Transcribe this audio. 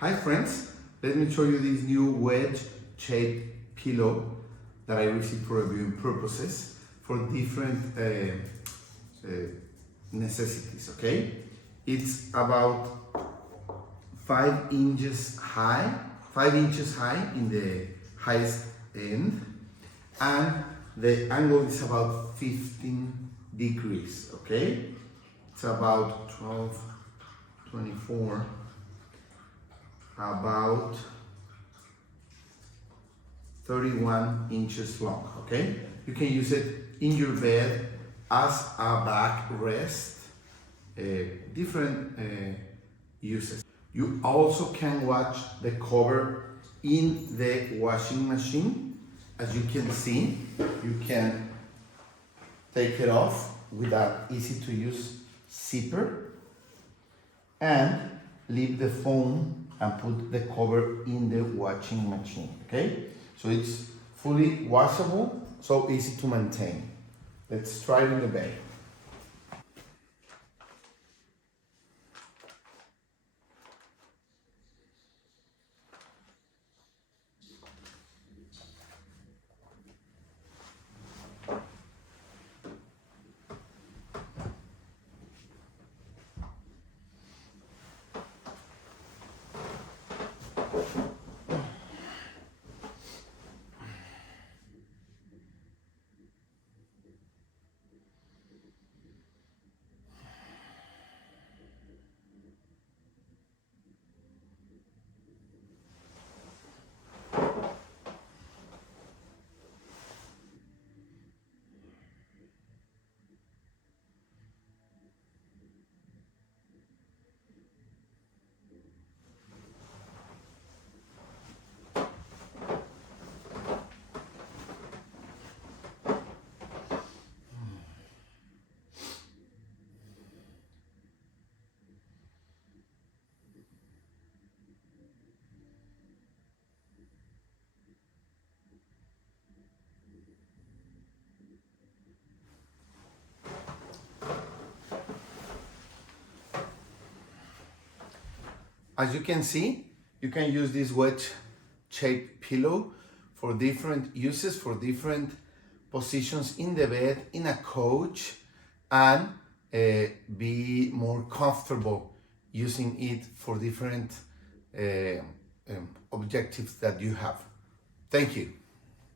Hi friends, let me show you this new wedge shaped pillow that I received for reviewing purposes for different necessities, okay? It's about 5 inches high in the highest end, and the angle is about 15 degrees, okay? It's about 12, 24, about 31 inches long, okay? You can use it in your bed as a backrest, different uses. You also can wash the cover in the washing machine. As you can see, you can take it off with an easy to use zipper and leave the phone and put the cover in the washing machine, okay? So it's fully washable, so easy to maintain. Let's try it in the bed. As you can see, you can use this wedge-shaped pillow for different uses, for different positions in the bed, in a couch, and be more comfortable using it for different objectives that you have. Thank you.